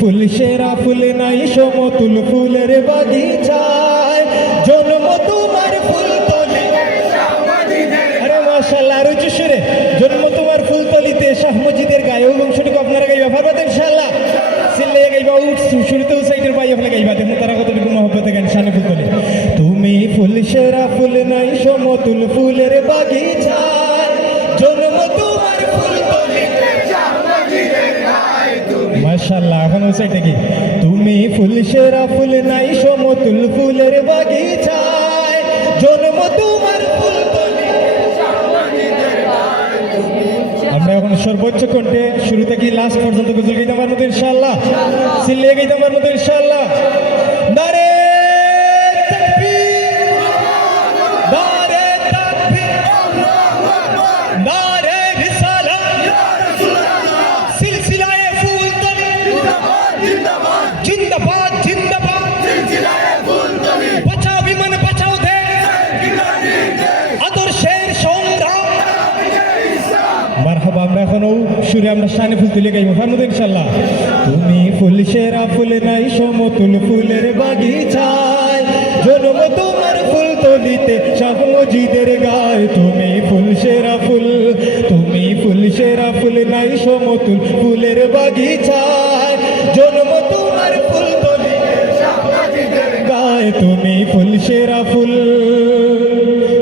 ফুল সেরা ফুল নাই সমতুল ফুলের বাগিচায় জন্ম তোমার ফুলতলি। আরে মাশাআল্লাহ, আরো উচ্চ সুরে জন্ম তোমার ফুলতলিতে শাহ মসজিদের গায়ে। ওই অংশটুকু আপনারা গাইবা পারবেন ইনশাআল্লাহ। সিল্লে গাইবা শুরুতেও সাইডের পাই আপনারা গাইবা, দেখুন তারা কতটুকু মহব্বতে গান শানে ফুলতলি। তুমি ফুল সেরা ফুল নাই সমতুল ফুলের বাগিচায় জন্ম তোমার ফুলতলি। মাশাআল্লাহ, এখন ওই সাইডে কি? তুমি ফুল সেরা ফুল নাই সমতুল ফুলের বাগিচায় জন্ম তোমার ফুলতলি। আমরা এখন সর্বোচ্চ কণ্ঠে শুরু থেকে লাস্ট পর্যন্ত গজল গাইতে পারবো তো ইনশাআল্লাহ, সিল্লিয়ে গাইতে পারবো তো ইনশাআল্লাহ। নারে তাকবীর, নারে তাকবীর, নারে রিসালাত, সিলসিলায়ে ফুলতলি জিন্দাবাদ জিন্দাবাদ জিন্দাবাদ, সিলসিলায়ে ফুলতলি বাঁচাও বিমান বাঁচাও দেশ, আদর্শের সংগ্রাম। মারহাবা, আমরা এখনো সুরে আমরা শানে ফুলতলি গাইবো পারবো তো ইনশাআল্লাহ। তুমি ফুল সেরা ফুল নাই সমতুল ফুলের বাগিচায় জন্ম তোমার ফুলতলিতে শাহ মসজিদের গায়ে। তুমি ফুল সেরা ফুল, তুমি ফুল সেরা ফুল নাই সমতুল ফুলের বাগিচায় জন্ম তোমার ফুলতলিতে শাহ মসজিদের গায়ে। তুমি ফুল সেরা ফুল,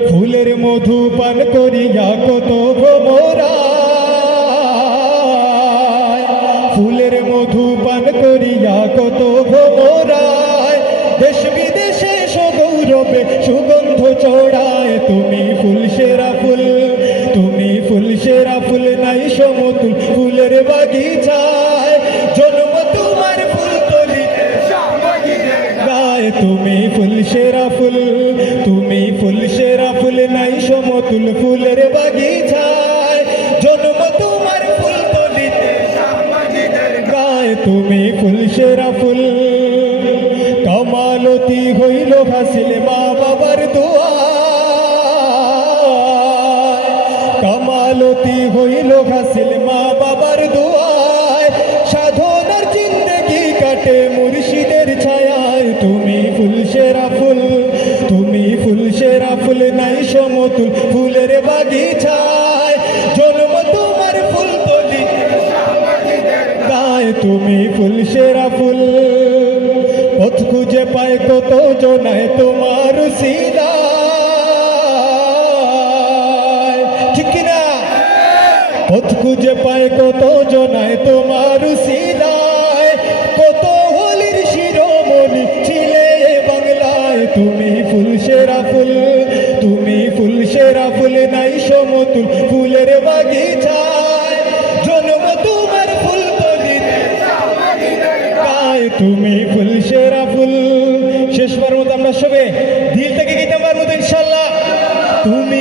ফুলের মধু পান করিয়া কত ভ্রমরা, ফুলের মধু পান করিয়া কত ভ্রমরায়, দেশ বিদেশে সগৌরবে সুগন্ধ ছড়ায়। তুমি ফুল সেরা ফুল, তুমি ফুল সেরা ফুল নাই সমতুল ফুলের বাগিচায় জন্ম তোমার ফুলতলিতে শাহ মসজিদের গায়ে। তুমি ফুল সেরা ফুল, তুমি ফুল সেরা ফুল নাই সমতুল ফুলের বাগিচায় জন্ম তোমার ফুলতলিতে শাহ মসজিদের গায়ে। তুমি ফুল সেরা ফুল, কামালতি হইল হাসিল মা বাবার দোয়ায়, কামালতি হইল হাসিল মা বাবার দোয়ায়, সাধনার জিন্দেগি কাটে মুর্শিদের ছায়ায়। তুমি ফুল সেরা ফুল, তুমি ফুল সেরা ফুল নাই সমতুল ফুলের বাগিচায় জন্ম তোমার ফুলতলিতে শাহ মসজিদের গায়ে। তুমি ফুল সেরা ফুল, পথ খুঁজে পায় কত জনায় তোমার সিলায়, ঠিক কিনা? পথ খুঁজে পায় কত জনায় তোমার সিলায়, কত হলির শিরোমণি ছিলে বাংলায়। তুমি ফুল সেরা ফুল, তুমি ফুল সেরা ফুল নাই সমতুল ফুলের বাগিচায় জন্ম তোমার ফুলতলিতে শাহ মসজিদের গায়ে। তুমি ফুল সেরা ফুল। শেষবার মতো আমরা সবে দিল থেকে গাইতে পারবো তো ইনশাআল্লাহ। তুমি